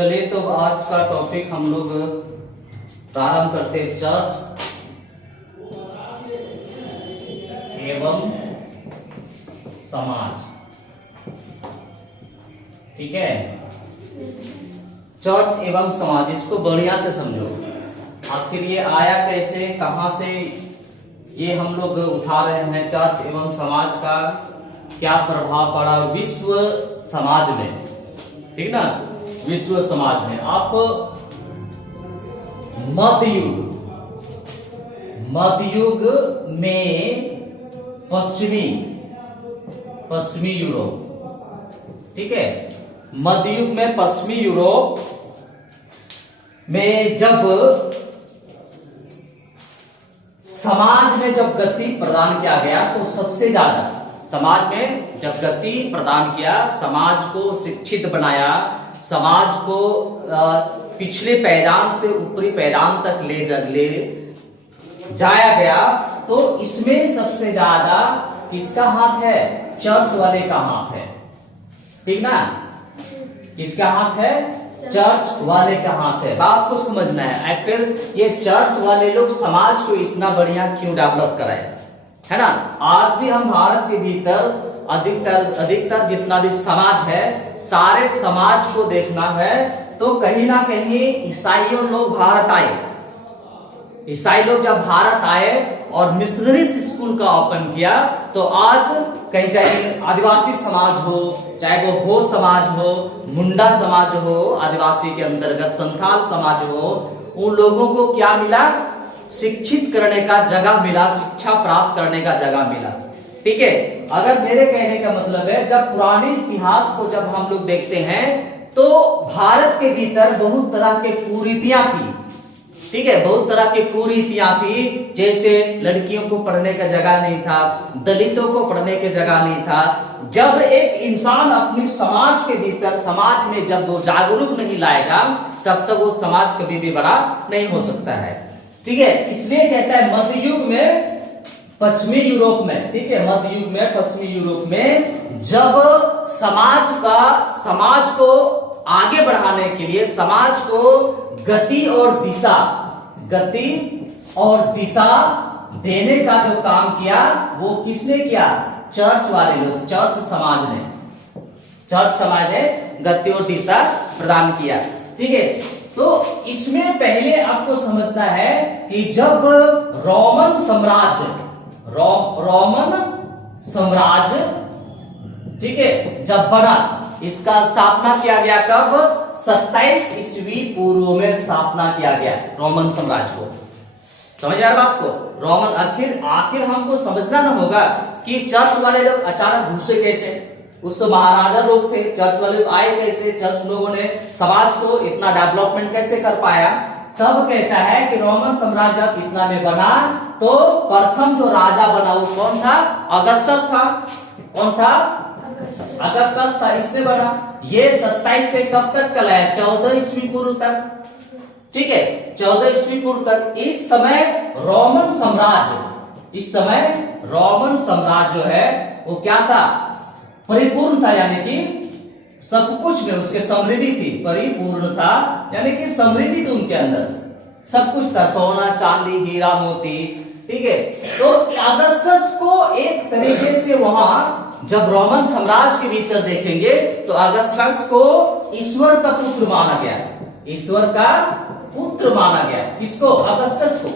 चलिए तो आज का टॉपिक हम लोग प्रारंभ करते हैं। चर्च एवं समाज। ठीक है, चर्च एवं समाज, इसको बढ़िया से समझो। आखिर ये आया कैसे, कहां से ये हम लोग उठा रहे हैं। चर्च एवं समाज का क्या प्रभाव पड़ा विश्व समाज में, ठीक ना, विश्व समाज में। आप मध्ययुग में पश्चिमी यूरोप, ठीक है, मध्ययुग में पश्चिमी यूरोप में जब समाज में जब गति प्रदान किया गया तो सबसे ज्यादा समाज में जब गति प्रदान किया, समाज को शिक्षित बनाया, समाज को पिछले पैदान से ऊपरी पैदान तक ले जाया गया, तो इसमें सबसे ज्यादा किसका हाथ है? चर्च वाले का हाथ है, ठीक ना। किसका हाथ है? चर्च वाले का हाथ है। बात को समझना है, आखिर ये चर्च वाले लोग समाज को इतना बढ़िया क्यों डेवलप कराए, है ना। आज भी हम भारत के भीतर अधिकतर जितना भी समाज है, सारे समाज को देखना है तो कहीं ना कहीं ईसाइयों लोग भारत आए। ईसाई लोग जब भारत आए और मिशनरी स्कूल का ओपन किया, तो आज कहीं कहीं आदिवासी समाज हो, चाहे वो हो समाज हो, मुंडा समाज हो, आदिवासी के अंतर्गत संथाल समाज हो, उन लोगों को क्या मिला? शिक्षित करने का जगह मिला, शिक्षा प्राप्त करने का जगह मिला। ठीक है, अगर मेरे कहने का मतलब है, जब पुराने इतिहास को जब हम लोग देखते हैं तो भारत के भीतर बहुत तरह के कुरीतियां थी, ठीक है, बहुत तरह की कुरीतियां थी। जैसे लड़कियों को पढ़ने का जगह नहीं था, दलितों को पढ़ने की जगह नहीं था। जब एक इंसान अपनी समाज के भीतर, समाज में जब वो जागरूक नहीं लाएगा, तब तक वो समाज कभी भी बड़ा नहीं हो सकता है। ठीक है, इसलिए कहता है मध्ययुग में पश्चिमी यूरोप में, ठीक है, मध्ययुग में पश्चिमी यूरोप में जब समाज को आगे बढ़ाने के लिए, समाज को गति और दिशा देने का जो काम किया, वो किसने किया? चर्च वाले लोग, चर्च समाज ने गति और दिशा प्रदान किया। ठीक है, तो इसमें पहले आपको समझना है कि जब रोमन साम्राज्य, ठीक है, जब बना, इसका स्थापना किया गया कब? 27 ईस्वी पूर्व में स्थापना किया गया रोमन साम्राज्य को। समझ आ रहा बात को? रोमन आखिर हमको समझना ना होगा कि चर्च वाले लोग अचानक घुसे कैसे। उस तो महाराजा लोग थे, चर्च वाले लोग आए कैसे, चर्च लोगों ने समाज को इतना डेवलपमेंट कैसे कर पाया। तब कहता है कि रोमन साम्राज्य जब इतना में बना, तो प्रथम जो राजा बना वो कौन था? अगस्टस था। कौन था? अगस्टस था, इसने बना। ये 27 से कब तक चला है? 14 ईस्वी पूर्व तक, ठीक है, 14 ईस्वी पूर्व तक। इस समय रोमन साम्राज्य जो है वो क्या था? परिपूर्ण था, यानी कि सब कुछ में उसके समृद्धि थी। परिपूर्णता यानी कि समृद्धि थी, उनके अंदर सब कुछ था, सोना चांदी हीरा मोती। ठीक है, तो अगस्टस को एक तरीके से वहां जब रोमन साम्राज्य के भीतर देखेंगे तो अगस्टस को ईश्वर का पुत्र माना गया। ईश्वर का पुत्र माना गया किसको? अगस्टस को।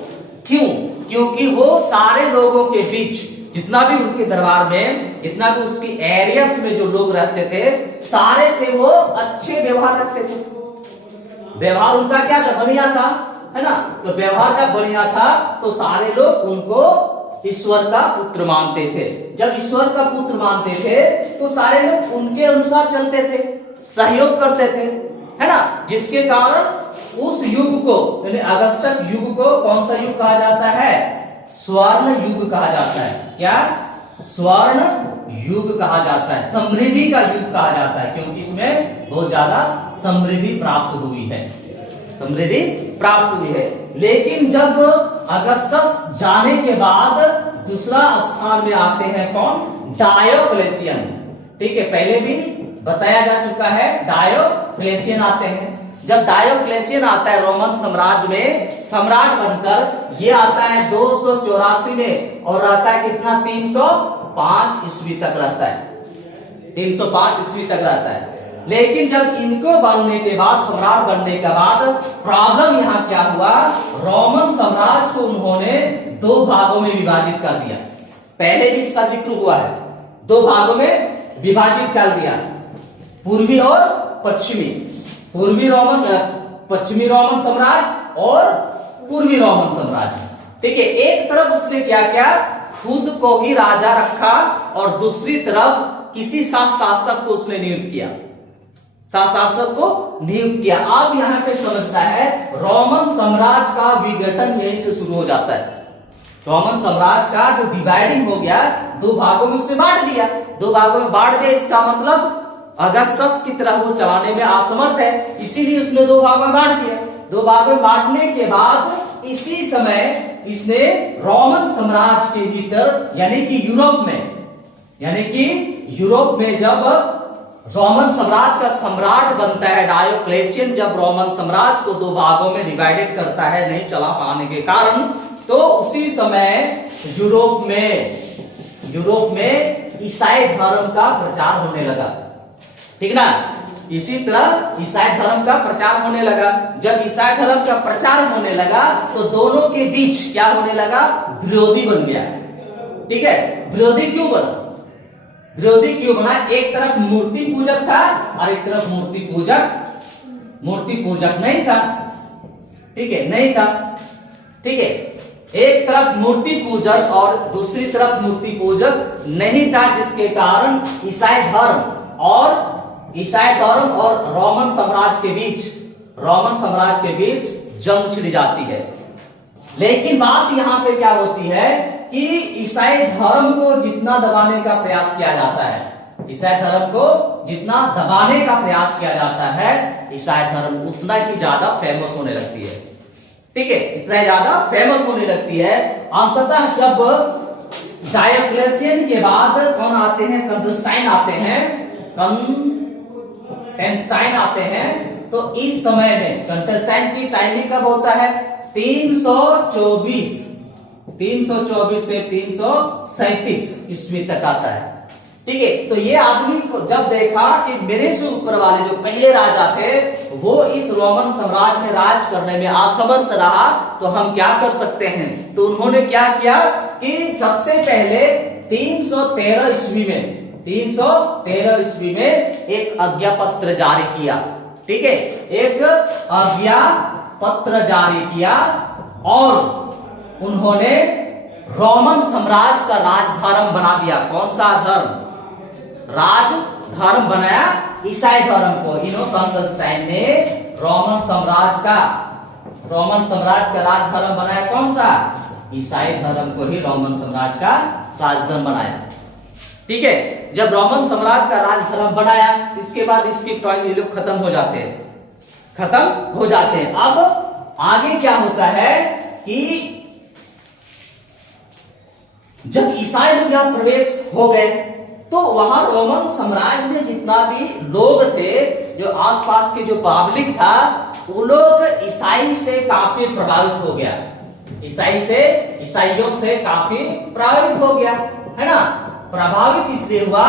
क्यों? क्योंकि वो सारे लोगों के बीच, जितना भी उनके दरबार में, जितना भी उसकी एरियस में जो लोग रहते थे, सारे से वो अच्छे व्यवहार रखते थे। व्यवहार उनका क्या था? बढ़िया था, है ना। तो व्यवहार का बढ़िया था, तो सारे लोग उनको ईश्वर का पुत्र मानते थे। जब ईश्वर का पुत्र मानते थे तो सारे लोग उनके अनुसार चलते थे, सहयोग करते थे, है ना। जिसके कारण उस युग को, यानी अगस्टक युग को कौन सा युग कहा जाता है? स्वर्ण युग कहा जाता है। क्या? स्वर्ण युग कहा जाता है, समृद्धि का युग कहा जाता है, क्योंकि इसमें बहुत ज्यादा समृद्धि प्राप्त हुई है। लेकिन जब अगस्टस जाने के बाद दूसरा स्थान में आते हैं कौन? डायोक्लेशियन। ठीक है, पहले भी बताया जा चुका है, डायोक्लेशियन आते हैं। जब डायोक्लेशियन आता है रोमन साम्राज्य में सम्राट बनकर, ये आता है 284 में और रहता है कितना 305 ईस्वी तक रहता है, 305 ईस्वी तक रहता है। लेकिन जब इनको बनने के बाद, सम्राट बनने के बाद प्रॉब्लम यहाँ क्या हुआ, रोमन साम्राज्य को उन्होंने दो भागों में विभाजित कर दिया। पहले भी इसका जिक्र हुआ है, दो भागों में विभाजित कर दिया, पूर्वी और पश्चिमी, पूर्वी रोमन, पश्चिमी रोमन साम्राज्य और पूर्वी रोमन साम्राज्य। ठीक है, एक तरफ उसने क्या किया, खुद को ही राजा रखा और दूसरी तरफ किसी शासक को उसने नियुक्त किया, शासक को नियुक्त किया। अब यहां पे समझना है, रोमन साम्राज्य का विघटन यहीं से शुरू हो जाता है। रोमन साम्राज्य का जो डिवाइडिंग हो गया, दो भागों में उसने बांट दिया, दो भागों में बांट दिया, इसका मतलब अगस्टस की तरह वो चलाने में असमर्थ है, इसीलिए उसने दो भागों में बांट दिया। दो भागों में बांटने के बाद इसी समय इसने रोमन साम्राज्य के भीतर यानी कि यूरोप में जब रोमन साम्राज्य का सम्राट बनता है डायोक्लेशियन, जब रोमन साम्राज्य को दो भागों में डिवाइडेड करता है नहीं चला पाने के कारण, तो उसी समय यूरोप में ईसाई धर्म का प्रचार होने लगा। ठीक ना, इसी तरह ईसाई धर्म का प्रचार होने लगा। जब ईसाई धर्म का प्रचार होने लगा तो दोनों के बीच क्या होने लगा, विरोधी बन गया। ठीक है, विरोधी क्यों बना, विरोधी क्यों बना, एक तरफ मूर्ति पूजक था और एक तरफ मूर्ति पूजक नहीं था। ठीक है, नहीं था। ठीक है, एक तरफ मूर्ति पूजक और दूसरी तरफ मूर्ति पूजक नहीं था, जिसके कारण ईसाई धर्म और रोमन साम्राज्य के बीच जंग छिड़ जाती है। लेकिन बात यहां पे क्या होती है कि ईसाई धर्म को जितना दबाने का प्रयास किया जाता है, ईसाई धर्म को जितना दबाने का प्रयास किया जाता है, ईसाई धर्म उतना ही ज्यादा फेमस होने लगती है। ठीक है, इतना ज्यादा फेमस होने लगती है। अंततः जब डायोक्लेशियन के बाद कौन आते हैं, कंस्टेंटाइन आते हैं, तो इस समय में कंस्टेंटाइन की टाइमिंग कब होता है, 324 से 337 ईस्वी तक आता है। ठीक है, तो ये आदमी को जब देखा कि मेरे से ऊपर वाले जो पहले राजा थे वो इस रोमन साम्राज्य में राज करने में असमर्थ रहा, तो हम क्या कर सकते हैं, तो उन्होंने क्या किया कि सबसे पहले 313 ईस्वी में एक आज्ञा पत्र जारी किया। ठीक है, एक आज्ञा पत्र जारी किया और उन्होंने रोमन साम्राज्य का राजधर्म बना दिया। कौन सा धर्म, राजधर्म बनाया, ईसाई धर्म को। कंस्टेंटाइन ने रोमन साम्राज्य का राजधर्म बनाया। कौन सा, ईसाई धर्म को ही रोमन साम्राज्य का राजधर्म बनाया। ठीक है, जब रोमन साम्राज्य का राजधर्म बनाया, इसके बाद इसकी टॉय ये लोग खत्म हो जाते हैं। अब आगे क्या होता है कि जब ईसाई लोग यहां प्रवेश हो गए तो वहां रोमन साम्राज्य में जितना भी लोग थे, जो आसपास के जो पब्लिक था, वो लोग ईसाई से काफी प्रभावित हो गया, ईसाइयों से काफी प्रभावित हो गया, है ना। प्रभावित इसलिए हुआ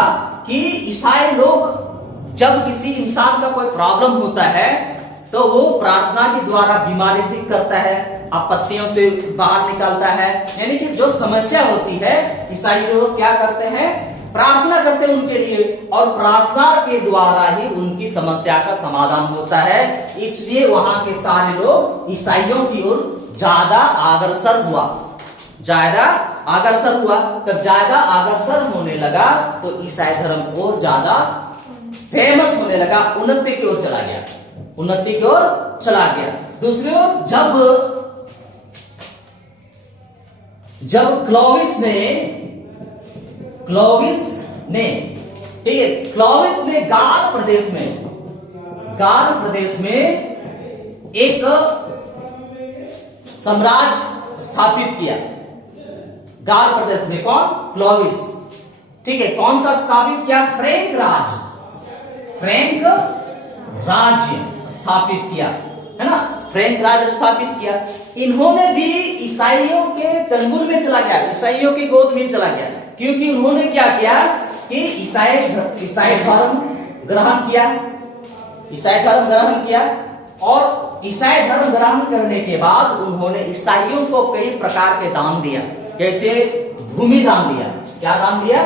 कि ईसाई लोग जब किसी इंसान का कोई प्रॉब्लम होता है तो वो प्रार्थना के द्वारा बीमारी ठीक करता है, आपत्तियों से बाहर निकालता है। यानी कि जो समस्या होती है, ईसाई लोग क्या करते हैं, प्रार्थना करते हैं उनके लिए, और प्रार्थना के द्वारा ही उनकी समस्या का समाधान होता है। इसलिए वहां के सारे लोग ईसाइयों की ओर ज्यादा अग्रसर हुआ। तब ज्यादा अग्रसर होने लगा तो ईसाई धर्म और ज्यादा फेमस होने लगा, उन्नति की ओर चला गया। दूसरी ओर जब क्लोविस ने गाल प्रदेश में एक साम्राज्य स्थापित किया। गाल प्रदेश में कौन, क्लोविस। ठीक है, कौन सा स्थापित किया, फ्रैंक राज्य स्थापित किया, है ना, फ्रेंच राज स्थापित किया। इन्होंने भी ईसाइयों के चंगुल में चला गया, ईसाइयों की गोद में चला गया, क्योंकि उन्होंने क्या किया कि ईसाई धर्म ग्रहण किया, ईसाई धर्म ग्रहण किया। और ईसाई धर्म ग्रहण करने के बाद उन्होंने ईसाइयों को कई प्रकार के दान दिया, जैसे भूमि दान दिया। क्या दान दिया?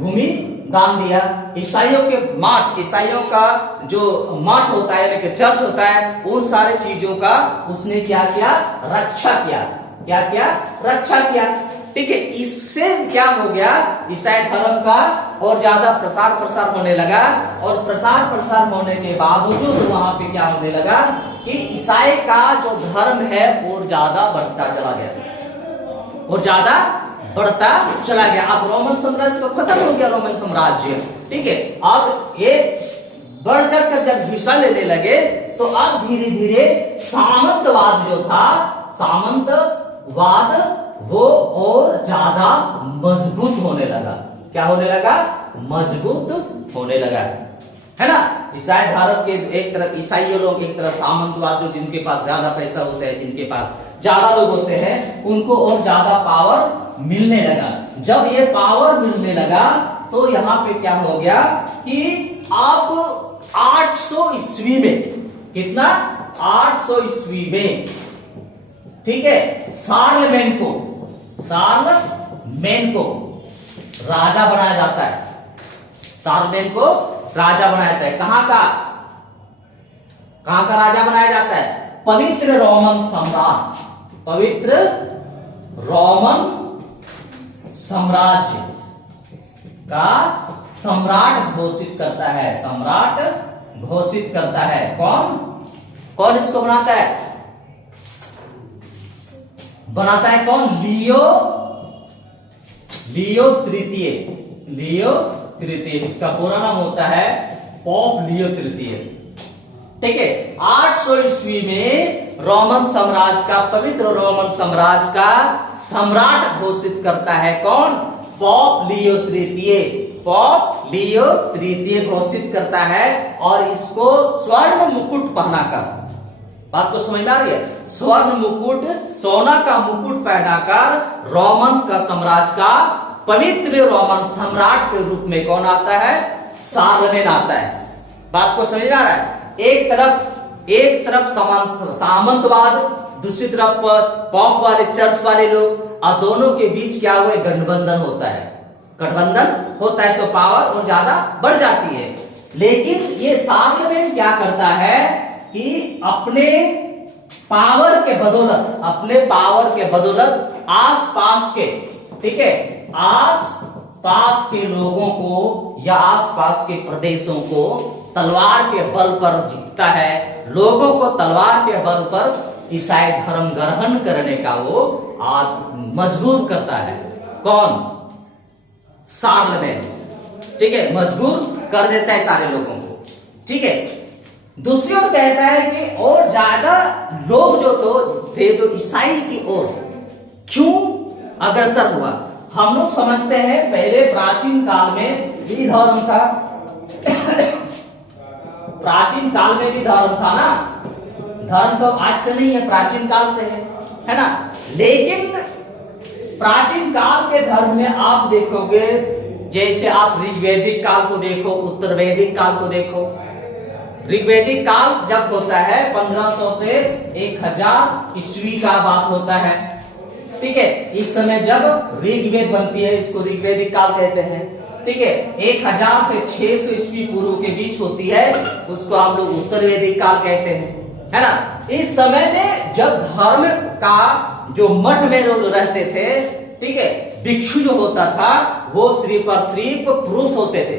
भूमि दान दिया। ईसाइयों के मठ, ईसाइयों का जो मठ होता है, लेकिन चर्च होता है, उन सारे चीजों का उसने क्या किया? रक्षा किया। क्या किया? रक्षा किया। ठीक है, इससे क्या हो गया? ईसाई धर्म का और ज्यादा प्रसार होने लगा। और प्रसार होने के बावजूद वहां पे क्या होने लगा कि ईसाई का जो धर्म है वो ज्यादा बढ़ता चला गया, और ज्यादा बढ़ता चला गया। अब रोमन साम्राज्य को खत्म हो गया, रोमन साम्राज्य। ठीक है, अब ये बढ़ चढ़कर जब हिस्सा लेने लगे तो अब धीरे धीरे सामंतवाद जो था, सामंतवाद वो और ज्यादा मजबूत होने लगा। क्या होने लगा? मजबूत होने लगा, है ना। ईसाई धर्म के एक तरफ ईसाई लोग, एक तरफ सामंतवाद, जो जिनके पास ज्यादा पैसा होता है, जिनके पास ज्यादा लोग होते हैं, उनको और ज्यादा पावर मिलने लगा। जब ये पावर मिलने लगा तो यहाँ पे क्या हो गया कि अब 800 ईस्वी में, कितना? 800 ईस्वी में, ठीक है, शार्लमेन को राजा बनाया जाता है। शार्लमेन को राजा बनाया जाता है। कहां का राजा बनाया जाता है? पवित्र रोमन सम्राट, पवित्र रोमन साम्राज्य का सम्राट घोषित करता है, सम्राट घोषित करता है। कौन इसको बनाता है? बनाता है कौन? लियो तृतीय। इसका पूरा नाम होता है पोप लियो तृतीय। ठीक है, 800 ईस्वी में रोमन साम्राज्य का, पवित्र रोमन साम्राज्य का सम्राट घोषित करता है कौन? पोप लियो तृतीय। पोप लियो तृतीय घोषित करता है, और इसको स्वर्ण मुकुट पहनाकर, बात को समझ में आ रही है? स्वर्ण मुकुट, सोना का मुकुट पहनाकर रोमन का साम्राज्य का पवित्र रोमन सम्राट के रूप में कौन आता है? शार्लमेन आता है। बात को समझ में आ रहा है? एक तरफ सामंतवाद, दूसरी तरफ पॉप वाले, चर्च वाले लोग, और दोनों के बीच क्या हुआ? गठबंधन होता है। गठबंधन होता है तो पावर और ज्यादा बढ़ जाती है। लेकिन ये शार्लमेन क्या करता है कि अपने पावर के बदौलत आसपास के, ठीक है, आसपास के लोगों को या आसपास के प्रदेशों को तलवार के बल पर जीतता है। लोगों को तलवार के बल पर ईसाई धर्म ग्रहण करने का वो मजबूर करता है। कौन? शार्लमेन। ठीक है, मजबूर कर देता है सारे लोगों को। ठीक है, दूसरी ओर कहता है कि और ज्यादा लोग जो थे जो ईसाई की ओर क्यों अग्रसर हुआ? हम लोग समझते हैं पहले प्राचीन काल में भी धर्म था, प्राचीन काल में भी धर्म था ना। धर्म तो आज से नहीं है, प्राचीन काल से है ना। लेकिन प्राचीन काल के धर्म में आप देखोगे, जैसे आप ऋग्वैदिक काल को देखो, उत्तर वैदिक काल को देखो। ऋग्वैदिक काल जब होता है 1500 से 1000 ईस्वी का बात होता है। ठीक है, इस समय जब ऋग्वेद बनती है, इसको ऋग्वैदिक काल कहते हैं। ठीक है, 1000 से 600 ईस्वी पूर्व के बीच होती है, उसको हम लोग उत्तर वैदिक काल कहते हैं, है ना। इस समय में जब धर्म का जो मठ में लोग रहते थे, ठीक है, भिक्षु जो होता था वो सिर्फ और सिर्फ पुरुष होते थे,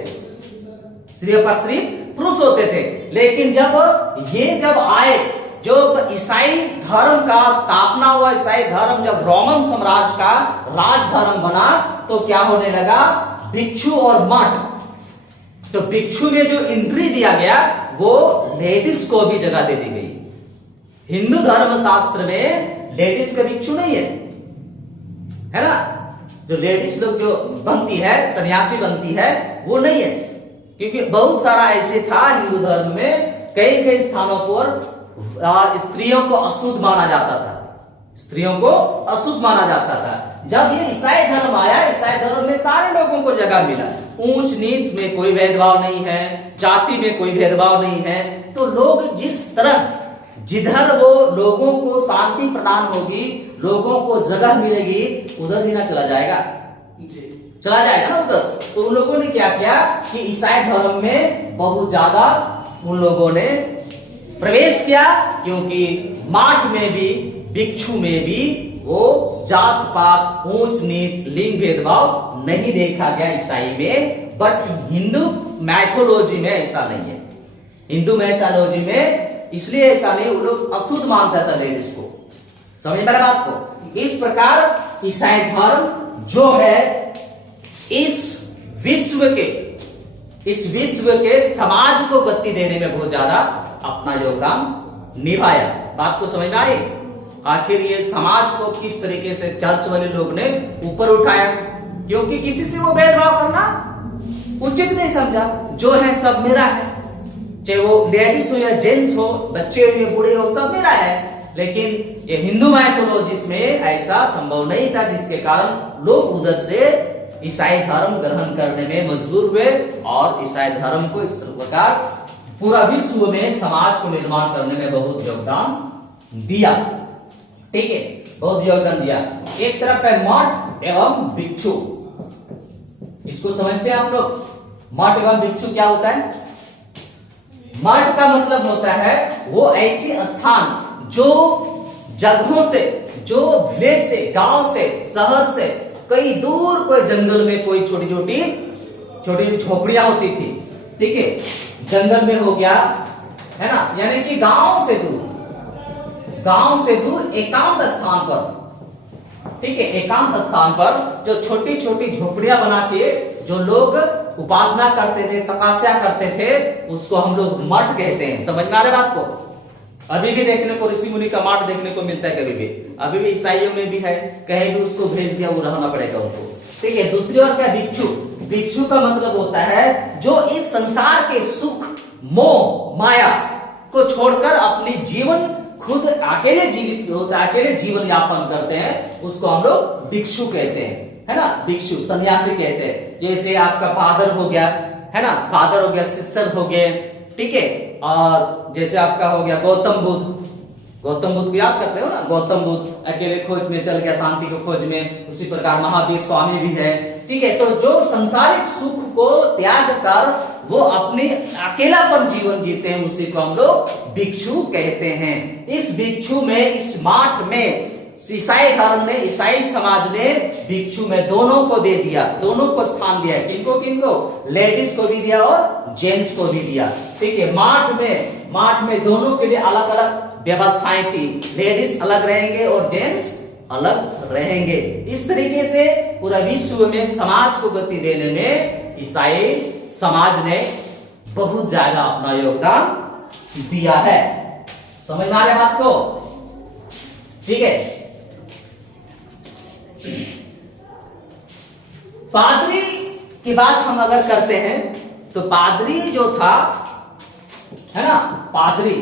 सिर्फ और सिर्फ पुरुष होते थे। लेकिन जब आए, जो ईसाई धर्म का स्थापना हुआ, ईसाई धर्म जब रोमन साम्राज्य का राज धर्म बना, तो क्या होने लगा? भिक्षु और मठ, तो भिक्षु में जो एंट्री दिया गया वो लेडीज को भी जगह दे दी गई। हिंदू धर्म शास्त्र में लेडीज का भिक्षु नहीं है ना। जो लेडीज लोग जो बनती है, सन्यासी बनती है, वो नहीं है, क्योंकि बहुत सारा ऐसे था हिंदू धर्म में कई कई स्थानों पर स्त्रियों को अशुद्ध माना जाता था, स्त्रियों को अशुद्ध माना जाता था। जब ये ईसाई धर्म आया, ईसाई धर्म में सारे लोगों को जगह मिला, ऊंच नीच में कोई भेदभाव नहीं है, जाति में कोई भेदभाव नहीं है। तो लोग जिस तरह, जिधर वो लोगों को शांति प्रदान होगी, लोगों को जगह मिलेगी, उधर ही ना चला जाएगा, चला जाएगा ना उधर। तो उन लोगों ने क्या किया कि ईसाई धर्म में बहुत ज्यादा उन लोगों ने प्रवेश किया, क्योंकि मार्ट में भी, भिक्षु में भी वो जात पात, ऊंच नीच, लिंग भेदभाव नहीं देखा गया ईसाई में। बट हिंदू मैथोलॉजी में ऐसा नहीं है, हिंदू मैथोलॉजी में इसलिए ऐसा नहीं, वो लोग अशुद्ध मानता था लेडीज को। समझ में बात को? इस प्रकार ईसाई धर्म जो है इस विश्व के समाज को गति देने में बहुत ज्यादा अपना योगदान निभाया। बात को समझ में आई? आखिर ये समाज को किस तरीके से चर्च वाले लोग ने ऊपर उठाया, क्योंकि किसी से वो भेदभाव करना उचित नहीं समझा। जो है सब मेरा है, चाहे वो लेडीज हो या जेंट्स हो, बच्चे हो या बूढ़े हो, सब मेरा है। लेकिन ये हिंदू माइथोलॉजिस में ऐसा संभव नहीं था, जिसके कारण लोग उधर से ईसाई धर्म ग्रहण करने में मजबूर हुए और ईसाई धर्म को इस प्रकार पूरा विश्व में समाज को निर्माण करने में बहुत योगदान दिया। ठीक है, बहुत योगदान दिया। एक तरफ है मठ एवं भिक्षु, इसको समझते हैं आप लोग? मठ एवं भिक्षु क्या होता है? मठ का मतलब होता है वो ऐसी स्थान जो जगहों से, जो विलेज से, गांव से, शहर से कई दूर, कोई जंगल में कोई छोटी छोटी झोपड़ियां होती थी। ठीक है, जंगल में हो गया, है ना, यानी कि गांव से दूर एकांत स्थान पर, ठीक है, एकांत स्थान पर जो छोटी छोटी झोपड़ियां बना के जो लोग उपासना करते थे, तपस्या करते थे, उसको हम लोग मठ कहते हैं। समझ में आ रहा है आपको? अभी भी देखने को ऋषि मुनि का मठ देखने को मिलता है, कभी भी, अभी भी ईसाइयों में भी है, कहीं भी उसको भेज दिया वो रहना पड़ेगा उनको। ठीक है, दूसरी ओर क्या? भिक्षु। भिक्षु का मतलब होता है जो इस संसार के सुख, मोह, माया को छोड़कर अपनी जीवन खुद अकेले जीवित होता है, अकेले जीवन यापन करते हैं, उसको हम लोग भिक्षु कहते हैं, है ना, भिक्षु, सन्यासी कहते हैं। जैसे आपका फादर हो गया, है ना, फादर हो गया, सिस्टर हो गए, ठीक है, और जैसे आपका हो गया गौतम बुद्ध को याद करते हो ना, गौतम बुद्ध अकेले खोज में चल गया, शांति को खोज में। उसी प्रकार महावीर स्वामी भी है। ठीक है, तो जो संसारिक सुख को त्याग कर वो अपने अकेलापन जीवन जीते हैं, उसी को हम लोग भिक्षु कहते हैं। इस भिक्षु में, इस मठ में ईसाई धर्म ने, ईसाई समाज ने भिक्षु में दोनों को दे दिया, दोनों को स्थान दिया। किनको किनको? लेडीज को भी दिया और जेंट्स को भी दिया। ठीक है, मठ में दोनों के लिए अलग अलग व्यवस्थाएं थी, लेडीज अलग रहेंगे और जेंट्स अलग रहेंगे। इस तरीके से पूरा विश्व में समाज को गति देने में ईसाई समाज ने बहुत ज्यादा अपना योगदान दिया है। समझ में आ रहा है बात को? ठीक है, पादरी की बात हम अगर करते हैं तो पादरी जो था, है ना, पादरी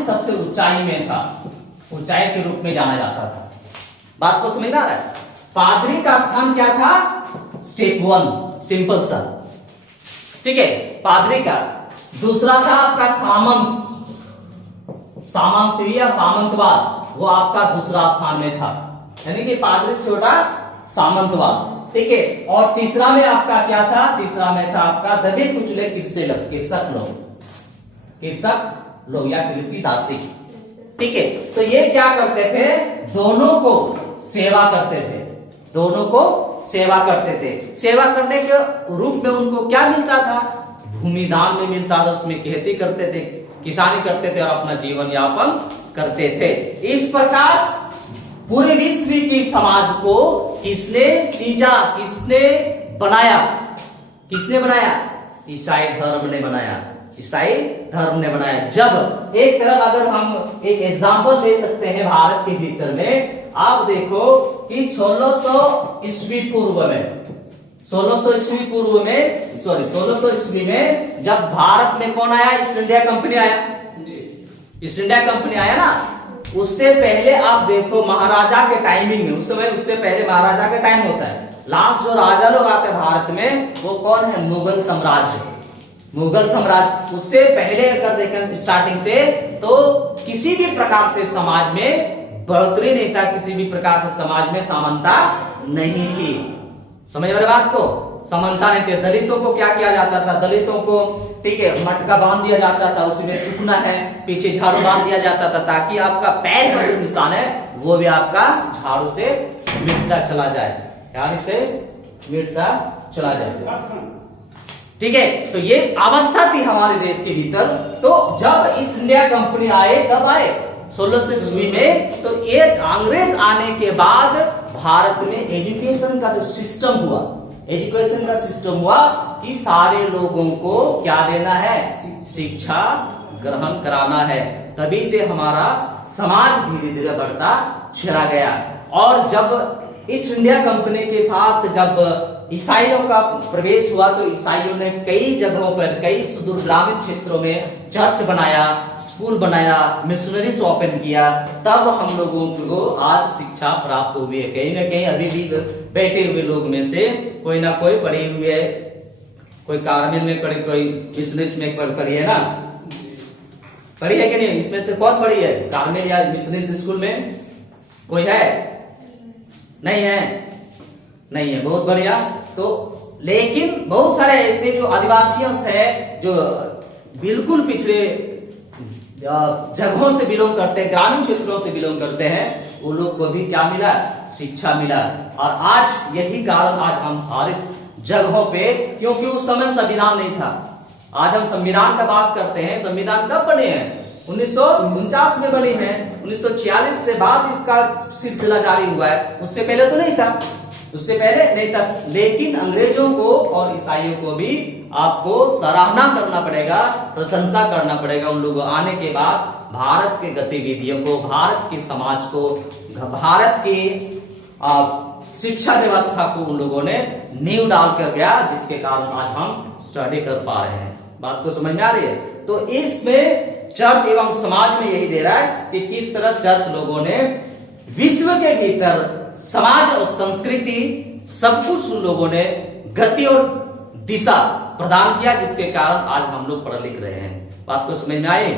सबसे ऊंचाई में था, ऊंचाई के रूप में जाना जाता था। बात को समझ में आ रहा है? पादरी का स्थान क्या था? स्टेप 1, सिंपल सा। ठीक है, पादरी का। दूसरा था आपका सामंत या सामंतवाद, वो आपका दूसरा स्थान में था, यानी कि पादरी से छोटा सामंतवाद। ठीक है, और तीसरा में आपका क्या था? तीसरा में था आपका दबे कुचले कृषक लोग या कृषि दासी। ठीक है, तो ये क्या करते थे? दोनों को सेवा करते थे। सेवा करने के रूप में उनको क्या मिलता था? भूमि दान में मिलता था, उसमें खेती करते थे, किसानी करते थे और अपना जीवन यापन करते थे। इस प्रकार पूरे विश्व की समाज को किसने सींचा, किसने बनाया? ईसाई धर्म ने बनाया। जब एक तरफ अगर हम एक एग्जांपल ले सकते हैं भारत के भीतर में, आप देखो कि 1600 ईस्वी पूर्व में 1600 ईस्वी पूर्व में, सॉरी 1600 ईस्वी में जब भारत में कौन आया? ईस्ट इंडिया कंपनी आया। ईस्ट इंडिया कंपनी आया ना, उससे पहले आप देखो महाराजा के टाइमिंग में, उस समय उससे पहले महाराजा के टाइम होता है। लास्ट जो राजा लोग आते हैं भारत में वो कौन है? मुगल साम्राज्य। मुगल साम्राज्य उससे पहले अगर देखें स्टार्टिंग से, तो किसी भी प्रकार से समाज में बढ़ोतरी नहीं था, किसी भी प्रकार से समाज में समानता नहीं थी। समझ वाली बात को? समानता नहीं थी। दलितों को क्या किया जाता था? दलितों को ठीक है मटका बांध दिया जाता था, उसी में थूकना है, पीछे झाड़ू बांध दिया जाता था, ताकि आपका पैर का जो निशान है वो भी आपका झाड़ू से मिटता चला जाए, झाड़ू से मिटता चला जाए। ठीक है, तो ये अवस्था थी हमारे देश के भीतर। तो जब ईस्ट इंडिया कंपनी आए, कब आए? 1600 ईस्वी में। तो एक अंग्रेज आने के बाद भारत में एजुकेशन का जो सिस्टम हुआ, एजुकेशन का सिस्टम हुआ कि सारे लोगों को क्या देना है? शिक्षा ग्रहण कराना है। तभी से हमारा समाज धीरे धीरे बढ़ता चला गया। और जब ईस्ट इंडिया कंपनी के साथ जब ईसाइयों का प्रवेश हुआ, तो ईसाइयों ने कई जगहों पर, कई सुदूर ग्रामीण क्षेत्रों में चर्च बनाया, स्कूल बनाया, मिशनरीज ओपन किया। तब हम लोगों को आज शिक्षा प्राप्त हुई है। कहीं ना कहीं अभी भी बैठे हुए लोग में से कोई ना कोई पढ़े हुए है, कोई कार्मिल में पढ़ी, कोई मिशनरीज में पढ़ी है ना, पढ़ी है कि नहीं? इसमें से कौन पढ़ी है? कार्मिल या मिशनरीज स्कूल में कोई है? नहीं है, नहीं है। बहुत बढ़िया। तो लेकिन बहुत सारे ऐसे जो आदिवासी है, जो बिल्कुल पिछड़े जगहों से बिलोंग करते हैं, ग्रामीण क्षेत्रों से बिलोंग करते हैं, वो लोग को भी क्या मिला? शिक्षा मिला। और आज यही कारण आज हम हर जगहों पे, क्योंकि उस समय संविधान नहीं था। आज हम संविधान का बात करते हैं। संविधान कब बने हैं? 1949 में बनी है। 1946 से बाद इसका सिलसिला जारी हुआ है। उससे पहले तो नहीं था, उससे पहले नहीं था। लेकिन अंग्रेजों को और ईसाइयों को भी आपको सराहना करना पड़ेगा, प्रशंसा करना पड़ेगा। उन लोगों आने के बाद भारत के गतिविधियों को, भारत के समाज को, भारत की शिक्षा व्यवस्था को उन लोगों ने नींव डाल कर गया, जिसके कारण आज हम स्टडी कर पा रहे हैं। बात को समझ में आ रही है? तो इसमें चर्च एवं समाज में यही दे रहा है कि किस तरह चर्च लोगों ने विश्व के भीतर समाज और संस्कृति सब कुछ उन लोगों ने गति और दिशा प्रदान किया, जिसके कारण आज हम लोग पढ़ लिख रहे हैं। बात को समझ में आई?